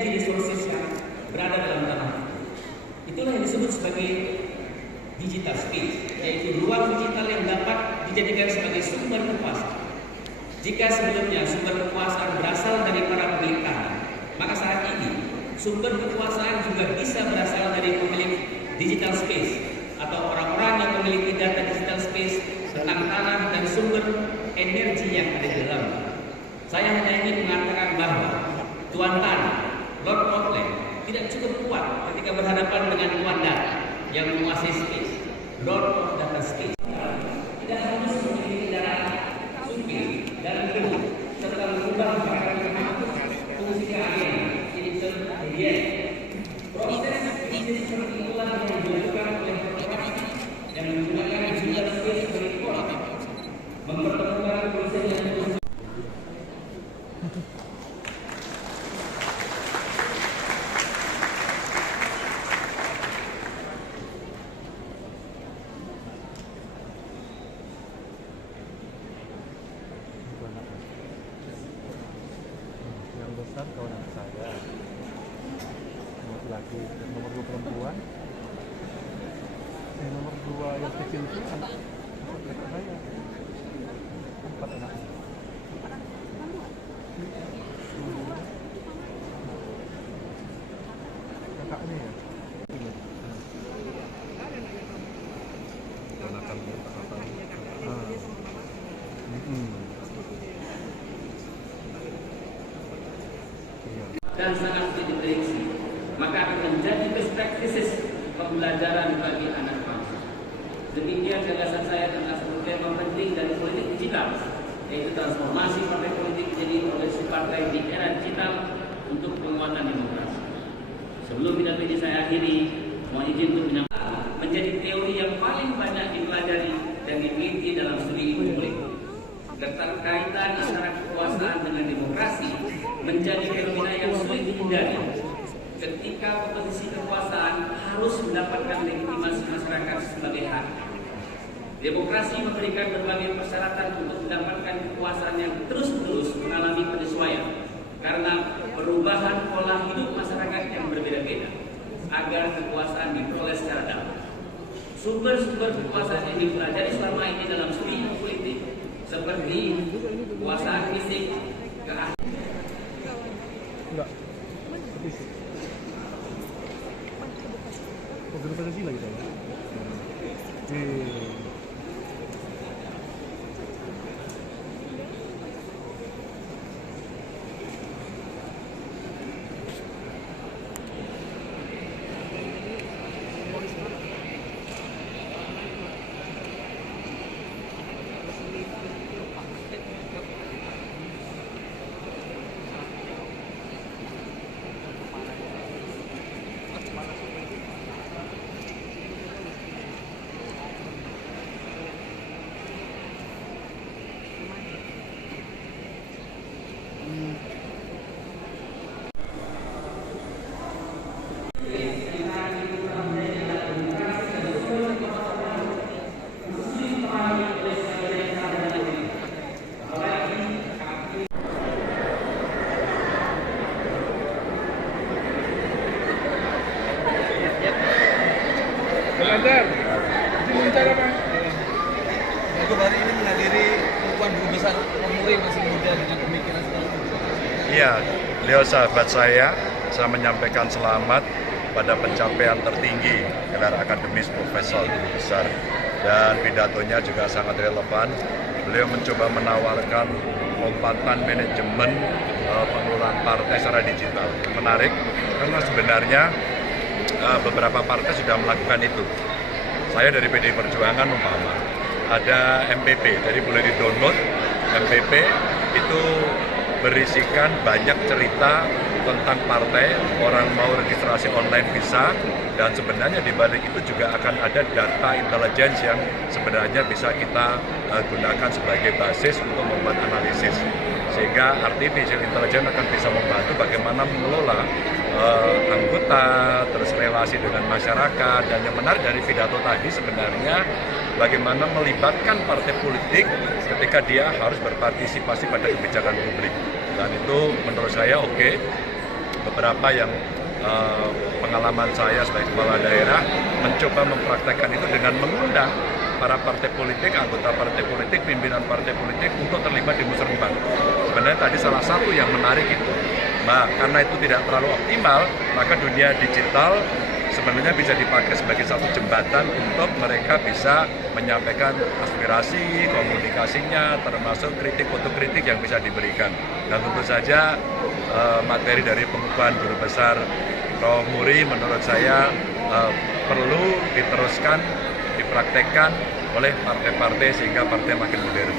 energi resources yang berada dalam tanah. Itulah yang disebut sebagai digital space, yaitu ruang digital yang dapat dijadikan sebagai sumber kekuasaan. Jika sebelumnya sumber kekuasaan berasal dari para pemilik tanah, maka saat ini sumber kekuasaan juga bisa berasal dari pemilik digital space atau orang-orang yang memiliki data digital space tentang tanah dan sumber energi yang ada di dalamnya. Saya hanya ingin mengatakan bahwa tuan tanah, Lord of Land, tidak cukup kuat ketika berhadapan dengan tuan data yang menguasai space, Lord of Data Space. Tidak harus memiliki kendaraan supir dan gedung serta mengubah fungsi keahlian ini proses bisnis seperti itulah yang dilakukan oleh korporasi yang menggunakan digital space sebagai pola mempertemukan proses yang besar kawan saya laki dan nomor 2 perempuan, nomor 2 yang kecil itu anak saya 4 anak kakaknya ya dan sangat sulit diprediksi, maka akan menjadi best practices pembelajaran bagi anak bangsa. Demikian gagasan saya tentang sebuah tema penting dari politik digital, yaitu transformasi partai politik menjadi organisasi partai di era digital untuk penguatan demokrasi. Sebelum pidato ini saya akhiri, mohon izin untuk menyampaikan menjadi teori yang paling banyak dipelajari dan diteliti dalam studi ilmu politik. Keterkaitan antara kekuasaan dengan demokrasi menjadi fenomena yang sulit dihindari ketika posisi kekuasaan harus mendapatkan legitimasi masyarakat sebagai hak. Demokrasi memberikan berbagai persyaratan untuk mendapatkan kekuasaan yang terus-menerus mengalami penyesuaian karena perubahan pola hidup masyarakat yang berbeda-beda agar kekuasaan diperoleh secara damai. Sumber-sumber kekuasaan yang dipelajari selama ini dalam studi politik seperti kekuasaan fisik, keahlian. Enggak. Program Pancasila gitu ya. Belajar, izin bicara Mas. Untuk hari ini menghadiri Tuan Guru Besar Pemuri masih muda dengan pemikiran segala macam. Iya, beliau sahabat saya menyampaikan selamat pada pencapaian tertinggi gelar akademis Profesor Guru Besar dan pidatonya juga sangat relevan. Beliau mencoba menawarkan lompatan manajemen pengelolaan partai secara digital. Menarik karena sebenarnya beberapa partai sudah melakukan itu. Saya dari PDI Perjuangan umpama ada MPP, jadi boleh di-download MPP itu berisikan banyak cerita tentang partai, orang mau registrasi online bisa, dan sebenarnya di balik itu juga akan ada data intelligence yang sebenarnya bisa kita gunakan sebagai basis untuk membuat analisis. Sehingga artificial intelligence akan bisa membantu bagaimana mengelola anggota, terus relasi dengan masyarakat, dan yang menarik dari pidato tadi sebenarnya bagaimana melibatkan partai politik ketika dia harus berpartisipasi pada kebijakan publik. Dan itu menurut saya oke. beberapa yang pengalaman saya sebagai kepala daerah mencoba mempraktekkan itu dengan mengundang para partai politik, anggota partai politik, pimpinan partai politik untuk terlibat di musrenbang. Sebenarnya tadi salah satu yang menarik itu. Nah, karena itu tidak terlalu optimal, maka dunia digital sebenarnya bisa dipakai sebagai satu jembatan untuk mereka bisa menyampaikan aspirasi, komunikasinya, termasuk kritik otokritik yang bisa diberikan. Dan tentu saja materi dari pengukuhan Guru Besar Prof. Muri menurut saya perlu diteruskan, dipraktekkan oleh partai-partai sehingga partai makin modern.